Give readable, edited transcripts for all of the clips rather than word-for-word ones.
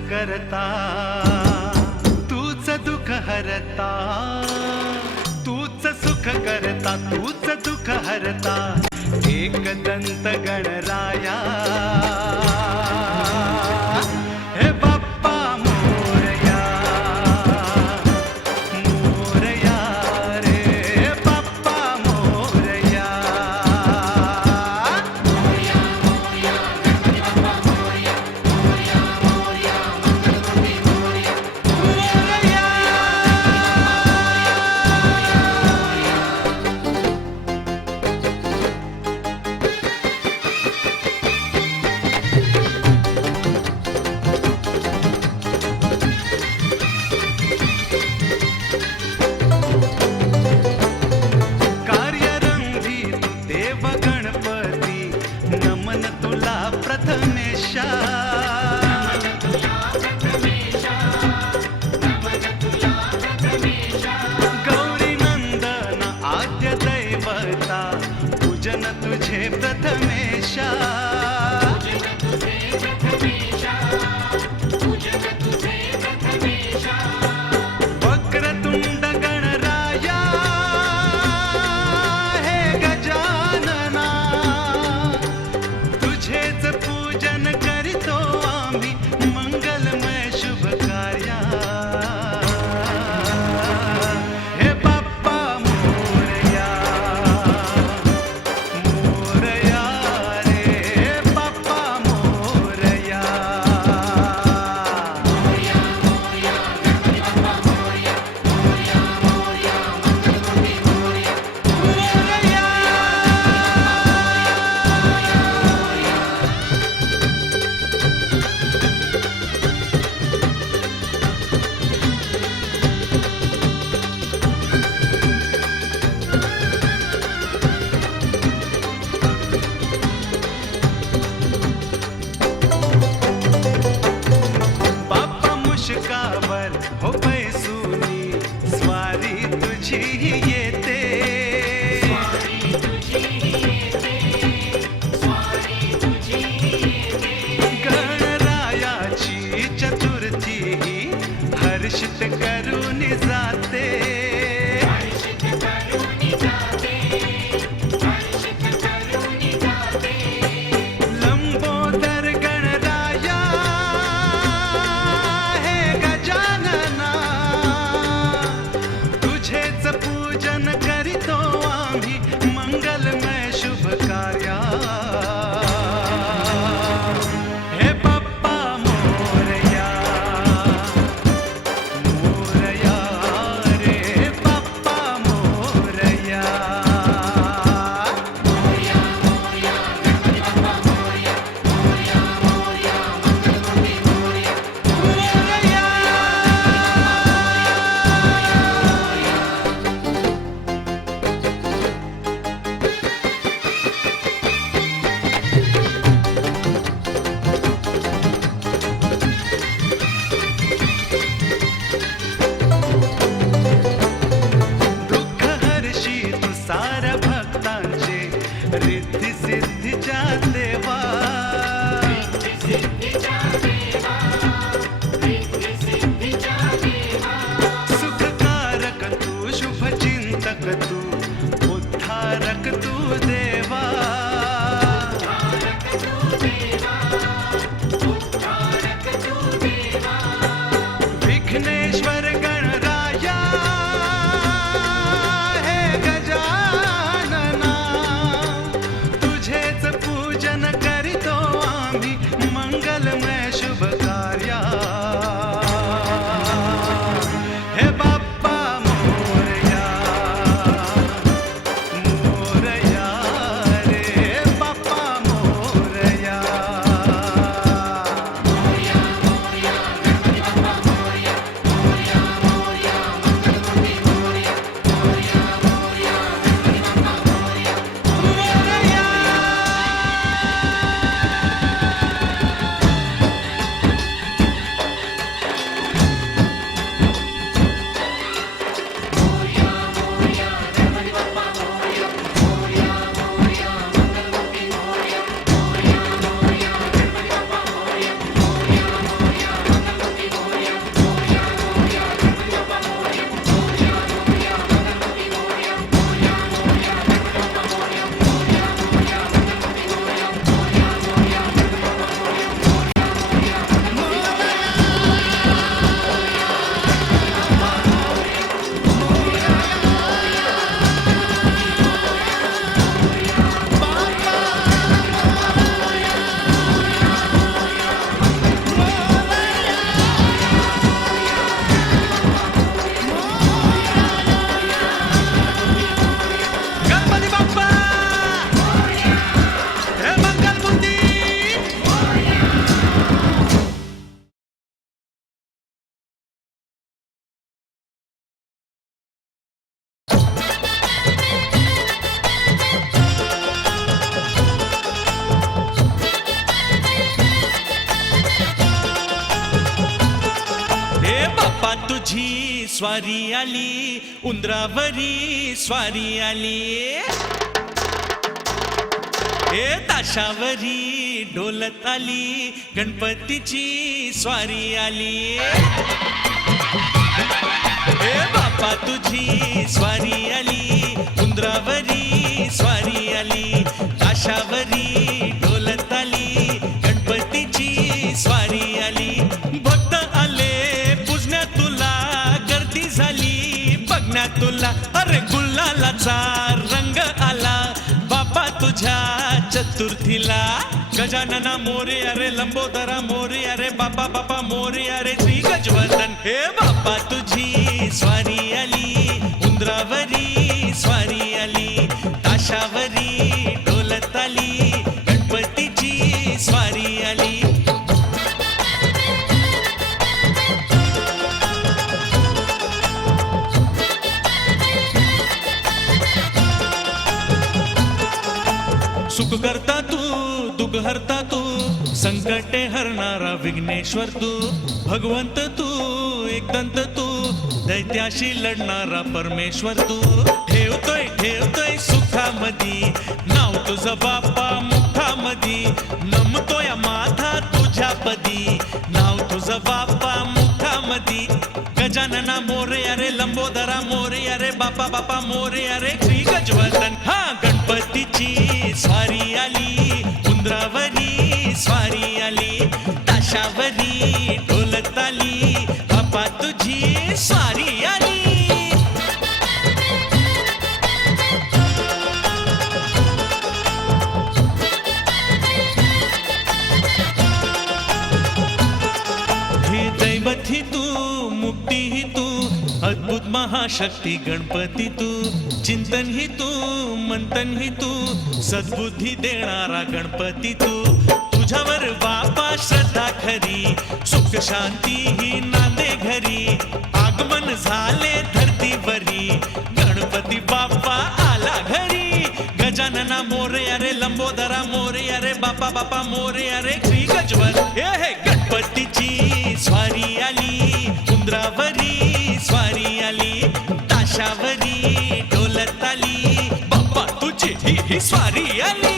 करता, तूच दुःख हरता, तूच सुख करता, तूच दुःख हरता, एकदंत गणराया हे बाप्पा मोरया, मोरया रे बाप्पा मोरया. प्रथमेशा गौरी नंदन आद्य दैवता, पूजन तुझे प्रथमेशा. वक्रतुंड गणराया हे गजानना, तुझेच पूजन करीतो आम्ही, मंगलमय शुभ कार्या हे बाप्पा मोरया, मोरया रे बाप्पा मोरया. मुश्कावर हो पैसुनी स्वारी तुझी येते, गणरायाची चतुर्थी हर्षित करून जाते. लंबोदर गणराया हे गजानना, तुझेच पूजन करीतो आम्ही, मंगलमय शुभ कार्या हे बाप्पा मोरया, मोरया रे बाप्पा मोरया. दुःख हर्षी तू साऱ्या भक्तांचे, रिद्धी सिद्धीच्या देवा, सुखकारक तू, शुभचिंतक तू, उद्धारक तू देवा. विघ्नेश्वर गणराया हे गजानना, तुझेच पूजन स्वारी आली, उंदरावरी स्वारी आली. ए ताशावरी डोलत आली, गणपतीची स्वारी आली. ए बापा तुझी स्वारी आली, उंदरावरी स्वारी आली, ताशावरी डोलत आली, गणपतीची स्वारी आली. भक्त आले पूजण्यात तुला, गर्दी झाली बघण्यात तुला. अरे गुलालाचा रंग आला बापा तुझ्या चतुर्थीला. गजानना मोरया रे, लंबोदरा मोरया रे, बापा बापा मोरया रे, श्री गजवर्धन. हे बापा तुझी स्वारी आली, उंदरावरी स्वारी आली, ताशावरी डोलत आली, गणपतीची स्वारी आली. सुख करता तू, दुःख हरता तू, संकटे हरणारा विघ्नेश्वर तू. भगवंत तू, एकदंत तू, दैत्याशी लढणारा परमेश्वर तू. ठेवतोय ठेवतोय सुखामधी नाव तुझं बाप्पा मुखामधी. नमतोय माथा तुझ्या पदी, नाव तुझं बाप्पा मुखामधी. गजानना मोरया रे, लंबोदरा मोरया रे, बापा बापा मोरया रे, श्री गजवर्धन. हा गणपतीची स्वारी आली, उंदरावरी स्वारी आली, ताशावरी डोलत आली, बापा तुझी स्वारी आली. हे दैवत ही तू, मुक्ती ही तू, अद्भुत महाशक्ती गणपती तू. चिंतन ही तू, मंथन ही तू, सद्बुद्धी देणारा गणपती तू. तुझ्यावर बापा श्रद्धा खरी, सुख शांती ही नांदे घरी. आगमन झाले धरतीवरी, गणपती बाप्पा आला घरी. गजानना मोरया रे, लंबोदरा मोरया रे, बापा बापा मोरया रे, श्री गजवर्धन. हे गणपतीची स्वारी आली, उंदरावरी स्वारी आली, ताशावरी डोलत आली, बाप्पा तुझी ही स्वारी आली.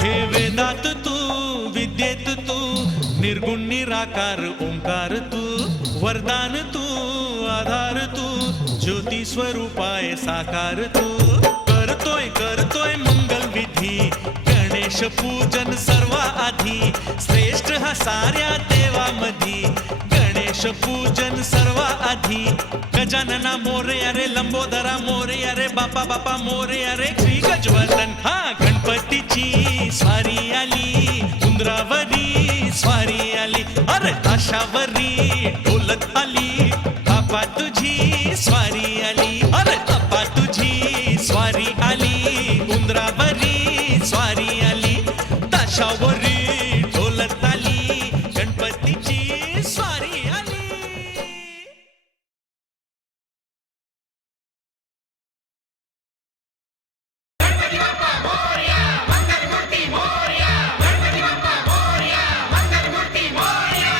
हे वेदात तू, विद्येत तू, निर्गुण निराकार ओंकार तू. वरदान तू, आधार तू, ज्योती स्वरूपाय साकार तू. करतोय करतोय मंगल विधी, गणेश पूजन सर्वा आधी. श्रेष्ठ हा साऱ्या देवामधी, गणेश पूजन सर्वा आधी. गजानना मोरया रे, लंबोदरा मोरया रे, बापा बापा मोरया रे, श्री गजवर्धन. हा गणपतीची स्वारी आली, उंदरावरी स्वारी आली, अरे ताशावरी डोलत आली, बापा तुझी स्वारी आली. अरे बापा तुझी स्वारी आली, उंदरावरी स्वारी आली, ताशावरी डोलत आली, गणपतीची स्वारी आली. गणपती बाप्पा मोरया, मंगलमूर्ती मोरया, गणपती बाप्पा मोरया, मंगलमूर्ती मोरया.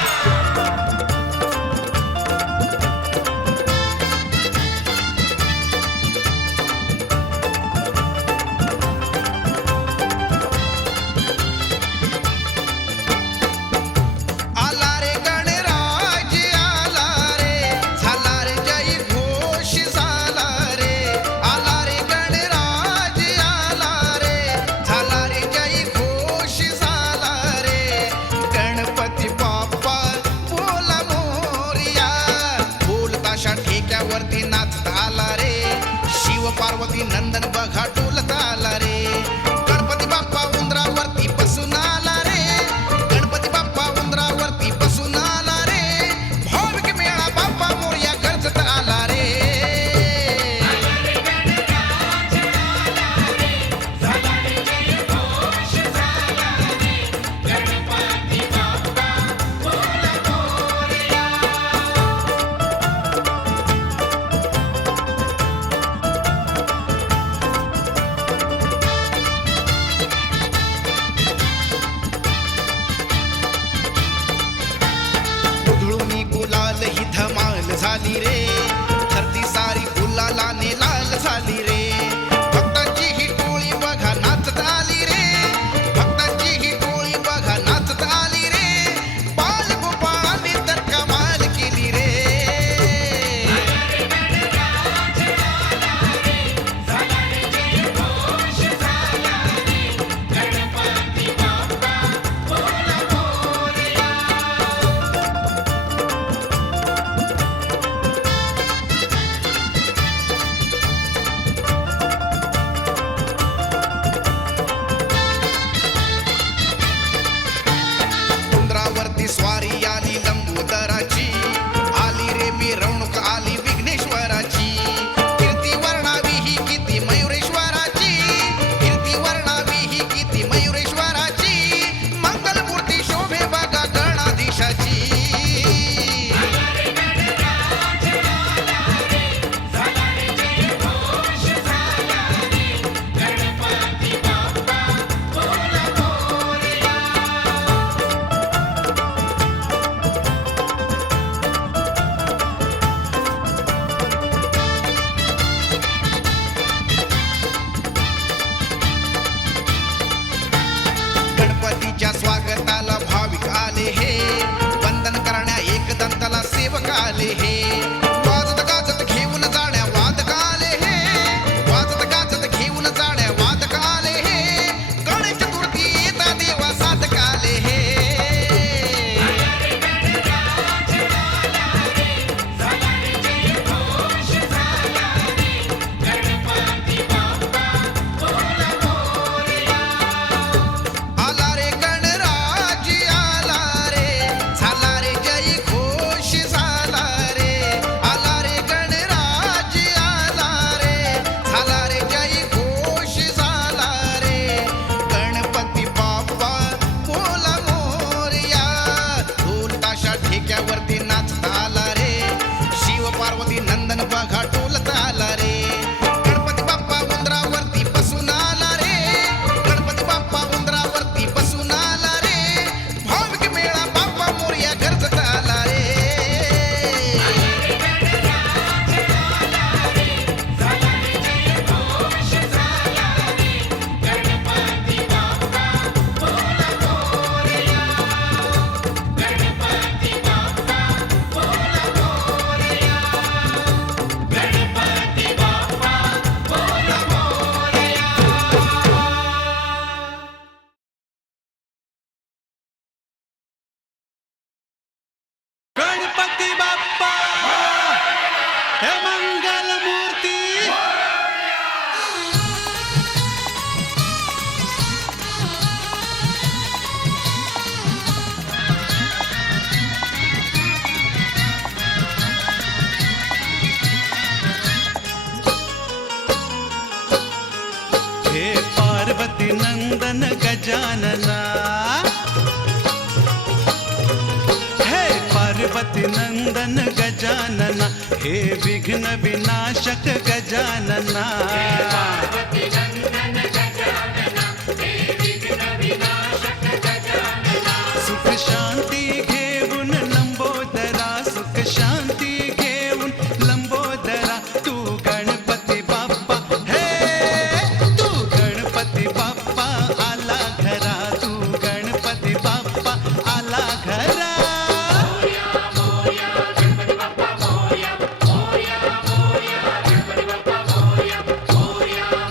आला रे गणराज आला रे, झाला रे जय घोष झाला रे. आला रे गणराज आला रे, झाला रे जय घोष झाला रे. गणपती बाप्पा बोला मोरया, बोलताशा ठेक्यावरती नाचत आला रे. शिव पार्वती नंदन बघा डोलत आला रे. गणपती बाप्पा उंदरावरती बसून आला रे. गणपती बाप्पा उंदरावरती बसून आला रे. भाविक मेळा बाप्पा मोरया गरजत आला रे. धमाल झाली रे धरती सारी गुलालाने लाल झाली रे भक्तांची ही टोळी बघा नाचत आली रे भक्तांची ही टोळी बघा नाचत आली रे बालगोपाळाने तर कमाल केली रे उंदरावरती स्वारी आली लंबोदराची आली रे मिरवणूक आली विघ्नेश्वराची कीर्ती वर्णावी ही किती मयुरेश्वराची कीर्ती वर्णावी ही किती मयुरेश्वराची मंगलमूर्ती शोभे बघा गणाधीशाची गणपतीच्या स्वागताला भाविक आले हे वंदन करण्या एकदंताला सेवक आले हे वाजत गाजत घेऊन जाण्या वादक आले हे वाजत गाजत घेऊन जाण्या वादक आले हे गणेश चतुर्थी येता देवा साधक आले हे आला रे गणराज आला रे झाला रे जय घोष झाला रे आला रे गणराज आला रे झाला रे जय घोष झाला रे गणपती बाप्पा बोला मोरया ढोल ताशा ठेक्यावरती नाचता आला रे शिव पार्वती नंदन बघा टोलत आला रे गणपती बाप्पा उंदरावरती बसून आला रे गणपती बाप्पा उंदरावरती बसून आला रे भाविक मेळा बाप्पा मोरया गरजत आला रे गणपती बाप्पा हे मंगल मूर्ती हे पार्वती नंदन गजानना हे पार्वती नंदन गजानना हे विघ्न विनाशक गजानना सुख शांती घेऊन लंबोदरा सुख शांती घेऊन लंबोदरा तू गणपती बाप्पा हे तू गणपती बाप्पा आला घरा तू गणपती बाप्पा आला घरा मोरया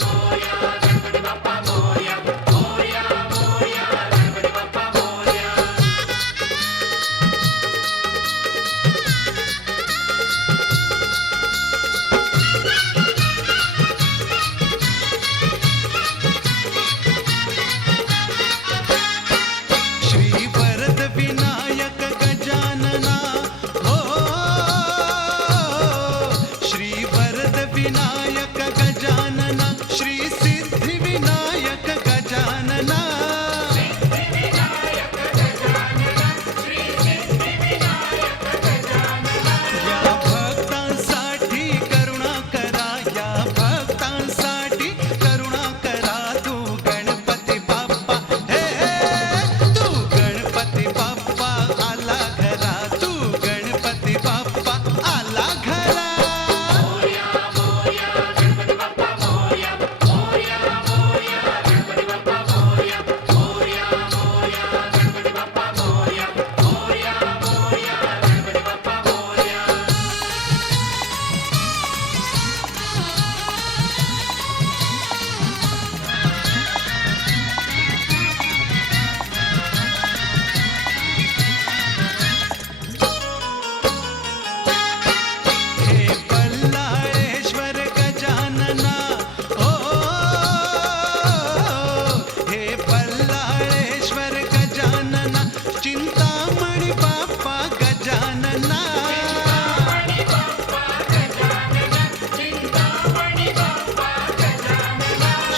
गजानना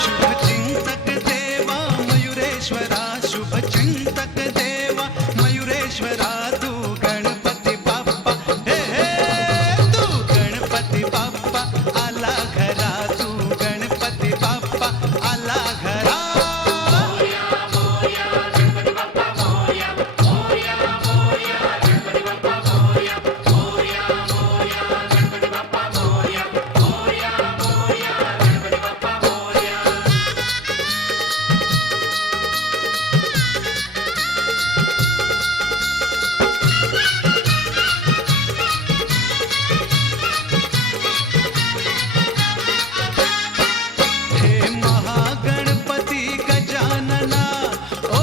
शुभचिंतक देवा मयुरेश्वरा शुभचिंतक देवा मयुरेश्वरा तू गणपती बाप्पा हे तू गणपती बाप्पा आला घरा तू गणपती बाप्पा आला घरा हे महागणपती गजानना ओ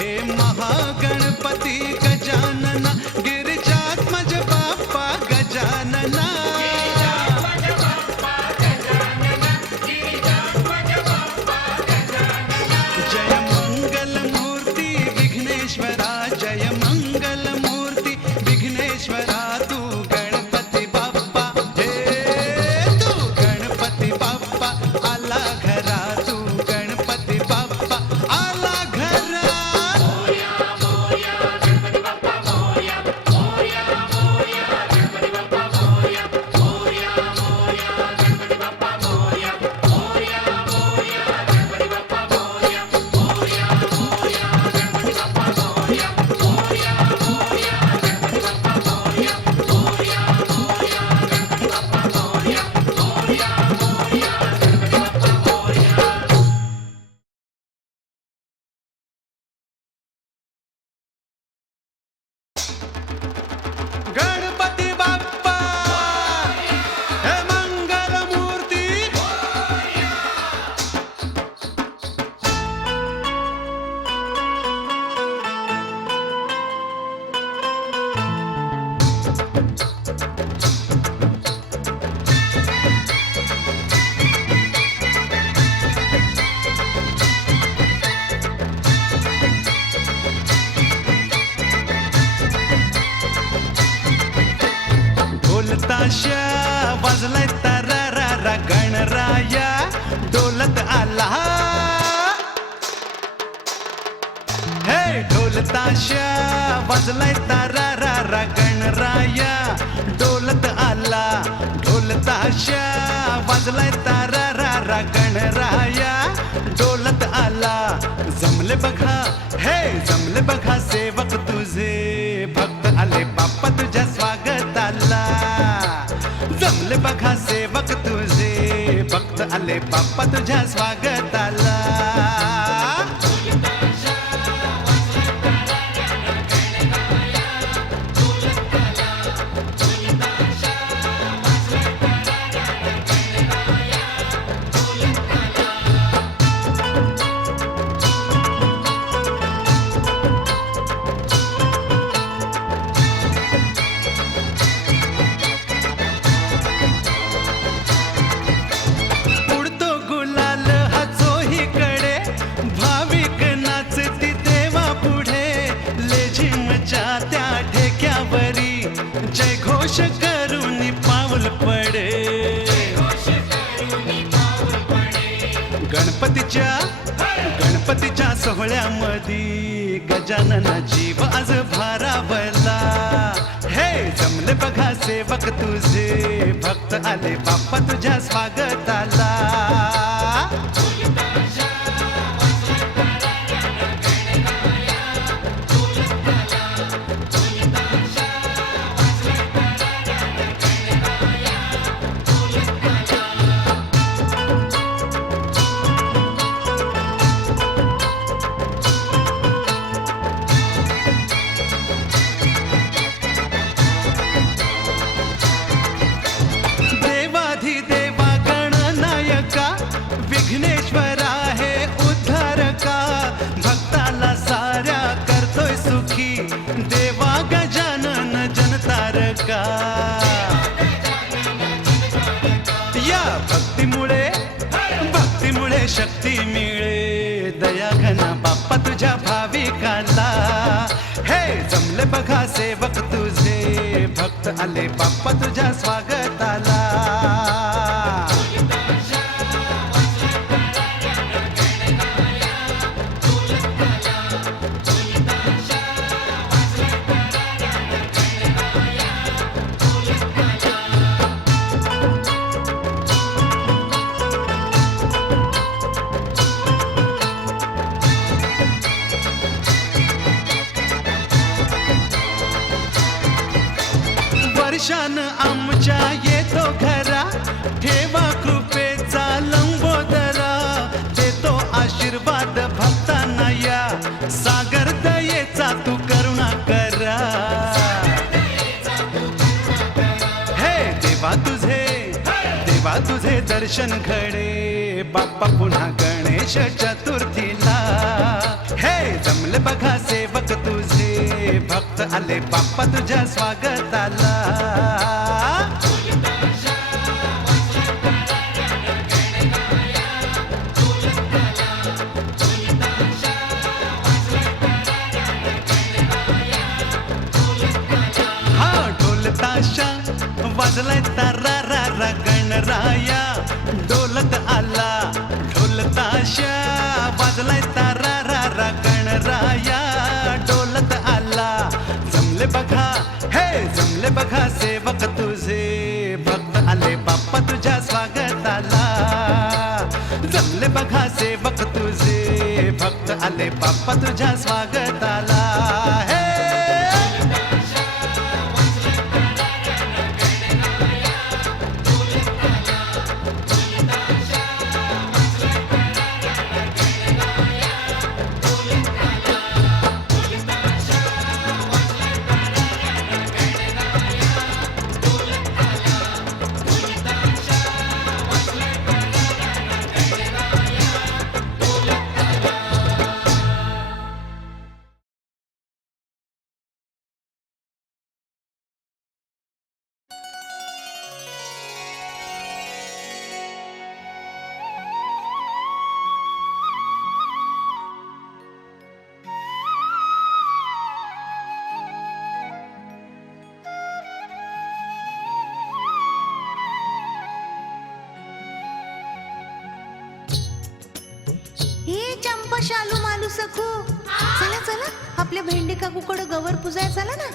हे महागणपती गजानना गिरिजात्मज बाप्पा गजानना जय मंगल मूर्ती विघ्नेश्वरा जय मंगल मूर्ती विघ्नेश्वरा तू गणपती बाप्पा हे तू गणपती बाप्पा आला घरा तू गणपती बाप्पा आला घरा गणपती बाप्पा हे मंगल मूर्ती ढोलताशा वाजलाय तारारा गणराया डोलत आला हे ढोलताशा वाजलाय तारारा गणराया डोलत आला ढोलताशा वाजलाय तारारा गणराया डोलत आला जमले बघा हे जमले बघा सेवक तुझे भक्त आले बाप्पा तुझ्या स्वागताला जमले बघा सेवक तुझे भक्त आले बाप्पा तुझ्या स्वागताला उडतो गुलाल हा चोहीकडे भाविक नाचती देवा पुढे लेझिमच्या त्या ठेक्यावरी जय घोष करून पाऊल पडे गणपतीच्या सोहळ्यामध्ये गजानना जीव आज भारावला हे जमले बघा सेवक तुझे भक्त आले बाप्पा तुझ्या स्वागताला शक्ती मिळे दया घना बाप्पा तुझ्या भाविकाला हे आले बाप्पा तुझ्या स्वागताला. वर्षान आमच्या येतो घरा, ठेवा कृपेचा लंबोदरा. देतो आशीर्वाद भक्तांना या, सागर दयेचा तू करुणा करा. हे देवा तुझे दर्शन घडे, बाप्पा पुन्हा गणेश चतुर्थीला. हे जमले बघा सेवक तुझे, भक्त आले बाप्पा तुझ्या स्वागताला. हा ढोल ताशा वाजलाय तारा रा रा गणराया. डोलत आला ढोल ताशा वाजलाय तारा रा रा गणराया. डोलत आला जमले बघा सेवक तुझे, भक्त आले बाप्पा तुझ्या स्वागताला. जमले बघा सेवक तुझे, भक्त आले बाप्पा तुझ्या स्वागताला. हे शालू मालू सखू, चला चला आपल्या भेंडी काकूकडे गवर पुजाय चला ना.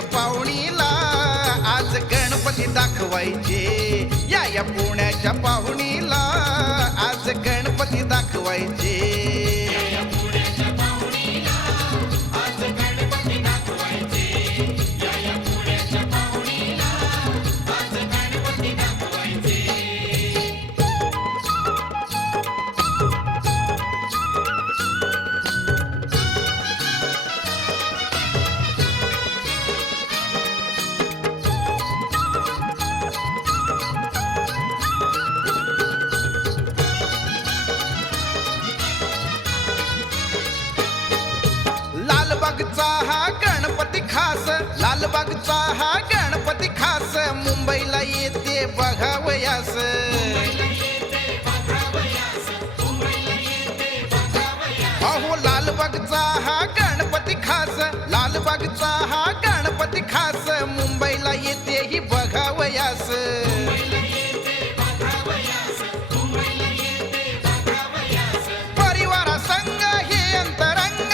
पुण्याच्या पाहुणीला आज गणपती दाखवायचे. या पुण्याच्या पाहुणीला आज गणपती दाखवायचे. लालबागचा हा गणपती खास, लालबागचा हा गणपती खास मुंबईला येते बघावयास. अहो लालबागचा हा गणपती खास, लालबागचा हा गणपती खास मुंबईला येते ही बघावयास. परिवारा संग हे अंतरंग,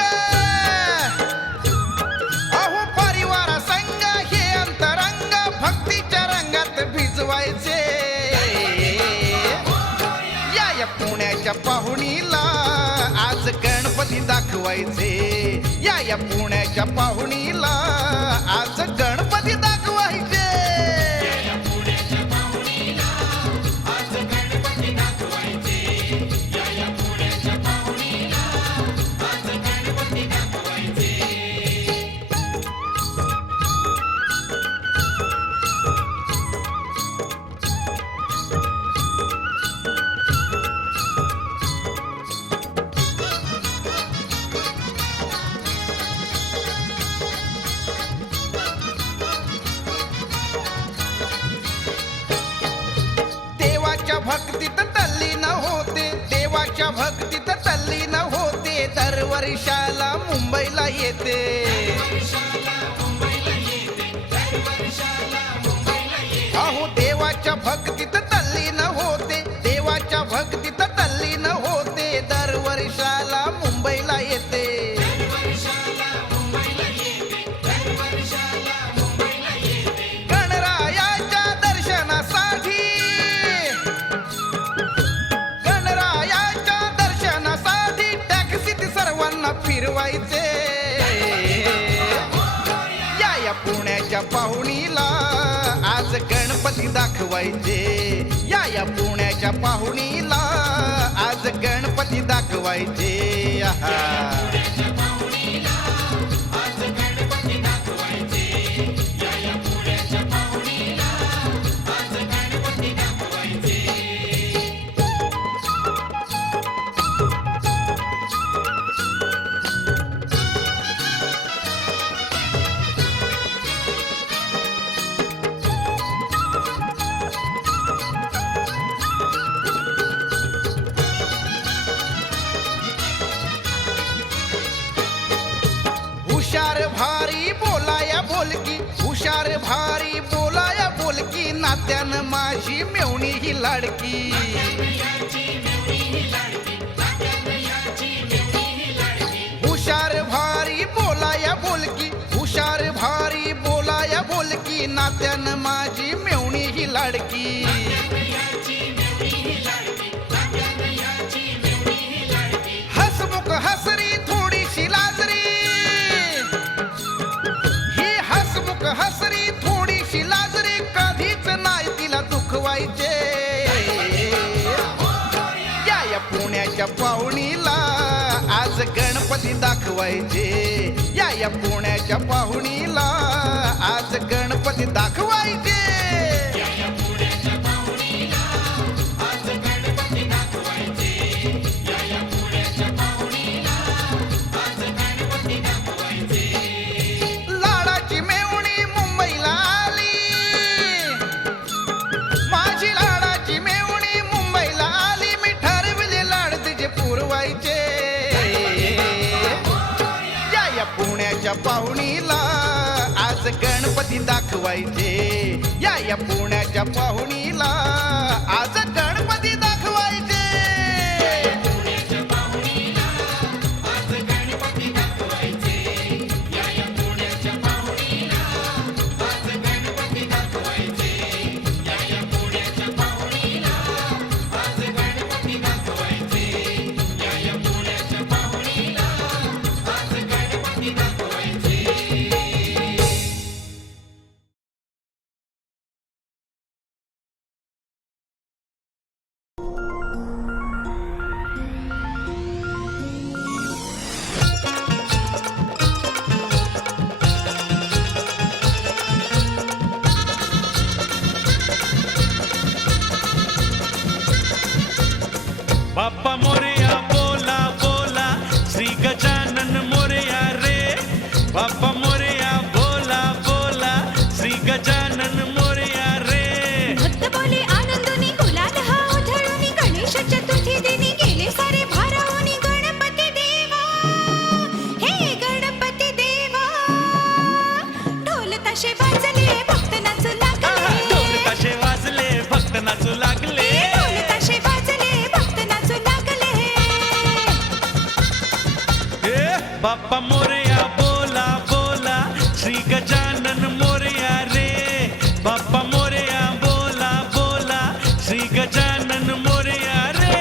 अहो परिवारा संग हे अंतरंग भक्तीच्या रंगात भिजवायचे. या पुण्याच्या पाहुणीला आज गणपती दाखवायचे. या पुण्याच्या पाहुणीला आज गणपती दाखवायचे. देवाच्या भक्तीत तल्लीन होते, देवाच्या भक्तीत तल्लीन होते दरवर्षाला मुंबईला येते. अहो देवाच्या भक्तीत तल्लीन होते, देवाच्या भक्तीत तल्लीन होते दरवर्षाला मुंबईला येते. गणरायाच्या दर्शनासाठी, गणरायाच्या दर्शनासाठी टॅक्सीत सर्वांना फिरवायचे. या पुण्याच्या पाहुणीला आज गणपती दाखवायचे. या पुण्याच्या पाहुणीला आज गणपती दाखवायचे. हुशार भारी बोलाया बोलकी, हुशार भारी बोलाया बोलकी नात्यानं माझी मेवणी ही लाडकी. हुशार भारी बोलाया बोलकी, हुशार भारी बोलाया बोलकी नात्यानं माझी मेवणी ही लाडकी. हसमुख हसरी थोडीशी लाजरी, ही हसमुख हसरी थोडीशी लाजरी कधीच नाही तिला दुखवायचे. या पुण्याच्या पाहुणीला आज गणपती दाखवायचे. या पुण्याच्या पाहुणीला आज गणपती दाखवायचे. लाडाची मेवणी मुंबईला आली, माझी लाडाची मेवणी मुंबईला आली. मी ठरविले लाड तिचे पुरवायचे. या पुण्याच्या पाहुणीला आज गणपती दाखवायचे. या पुण्याच्या पाहुणीला आज गणपती दाखवायचे. बाप्पा मोरया बोला बोला श्री गजानन मोरया रे बाप्पा मोरया बोला बोला श्री गजानन मोरया रे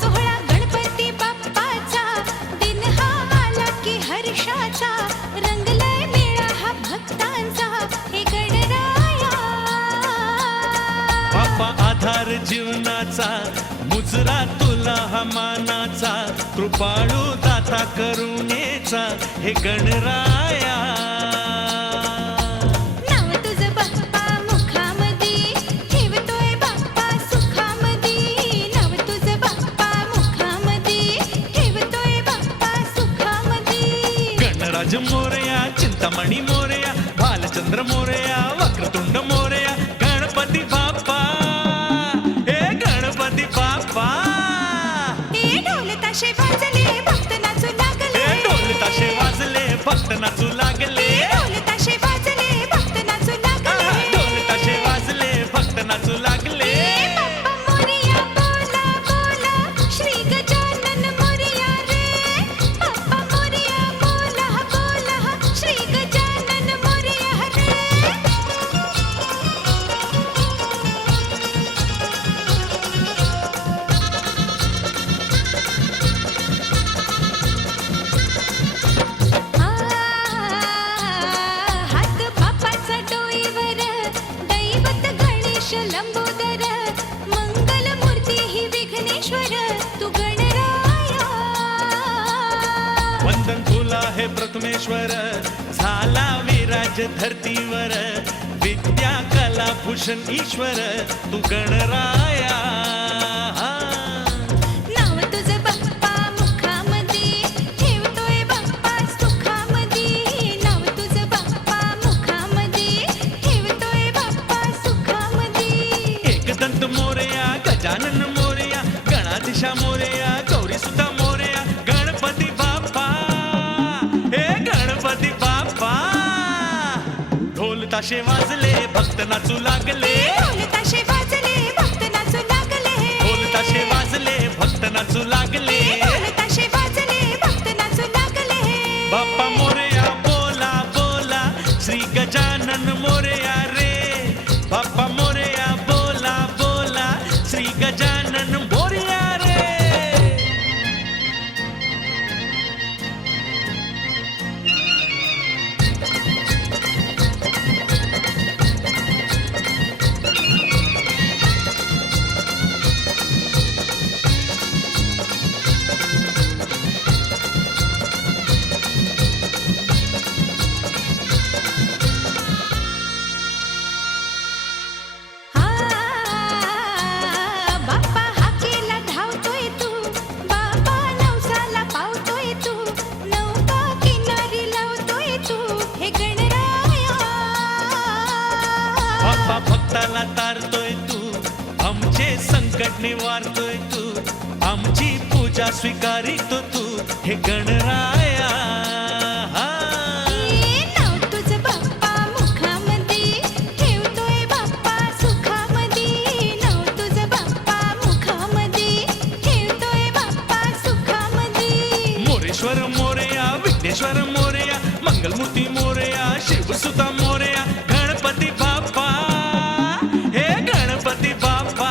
सोहळा गणपती बाप्पाचा दिन हा आला की हर्षाचा रंगलाय मेळा हा भक्तांचा हे गणराया बाप्पा आधार जीवनाचा मुजरा तुला हा मानाचा कृपाळू दाता करुणेचा हे गणराया नाव तुझं बाप्पा मुखामधी ठेवतोय बाप्पा सुखामधी नाव तुझं बाप्पा मुखामधी ठेवतोय बाप्पा सुखामधी गणराज मोरया चिंतामणी मोरया भालचंद्र मोरया वक्रतुंड मोरया गणपती बाप्पा हे गणपती बाप्पा हे ढोल ताशे वाजले भक्त नाचू लागले हे ढोल ताशे वाजले भक्त नाचू लागले ढोल ताशे वाजले भक्त नाचू लागले ढोल ताशे वाजले भक्त नाचू लागले बाप्पा मोरया बोला बोला श्री गजानन मोरया रे बाप्पा मोरया बोला बोला श्री गजानन मोरया रे हात बापाचा डोईवर दैवत गणेश लंबोदर मंगल मूर्ती ही विघ्नेश्वर तू गणराया वंदन तुला हे प्रथमेश्वर झाला विराज धरतीवर विद्या कला भूषण ईश्वर तू गणराया नाव तुझं बाप्पा मुखामध्ये ठेवतोय बाप्पा सुखामध्ये नाव तुझं बाप्पा मुखामध्ये ठेवतोय बाप्पा सुखामध्ये एकदंत मोरया गजानन मोरया गणाधीशा मोरया गौरी सुद्धा मोरया गणपती बाप्पा हे गणपती बाप्पा ढोल ताशे वाजले भक्त नाचू लागले ढोल ताशे वाजले भक्त नाचू लागले ढोल ताशे वाजले भक्त नाचू लागले ढोल ताशे वाजले भक्त नाचू लागले बाप्पा मोरया बोला बोला श्री गजानन मोरया रे बाप्पा मोरया बोला बोला श्री गजानन मोरया रे बाप्पा हाकेला धावतोय तू बाप्पा नवसाला पावतोय तू नौका किनारी लावतोय तू हे गणराया बाप्पा भक्ताला तारतोय तू आमचे संकट निवारतोय तू आमची पूजा स्वीकारितो तू हे गणराया नाव तुझं बाप्पा मुखामध्ये ठेवतोय बाप्पा सुखामध्ये नाव तुझं बाप्पा मुखामध्ये ठेवतोय बाप्पा सुखामध्ये मोरेश्वर मोरया विघ्नेश्वर मोरया मंगलमूर्ती मोरया शिवसुता मोरया गणपती बाप्पा हे गणपती बाप्पा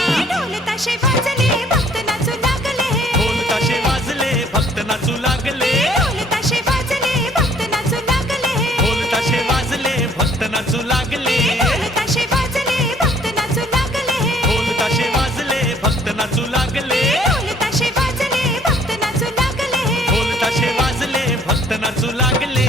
हे ढोल ताशे वाजले भक्त नाचू लागले ढोल ताशे वाजले भक्त नाचू लागले ढोल ताशे वाजले भक्त नाचू लागले ढोल ताशे वाजले भक्त नाचू लागले ढोल ताशे वाजले भक्त नाचू लागले ढोल ताशे वाजले भक्त नाचू लागले ढोल ताशे वाजले भक्त नाचू लागले ढोल ताशे वाजले भक्त नाचू लागले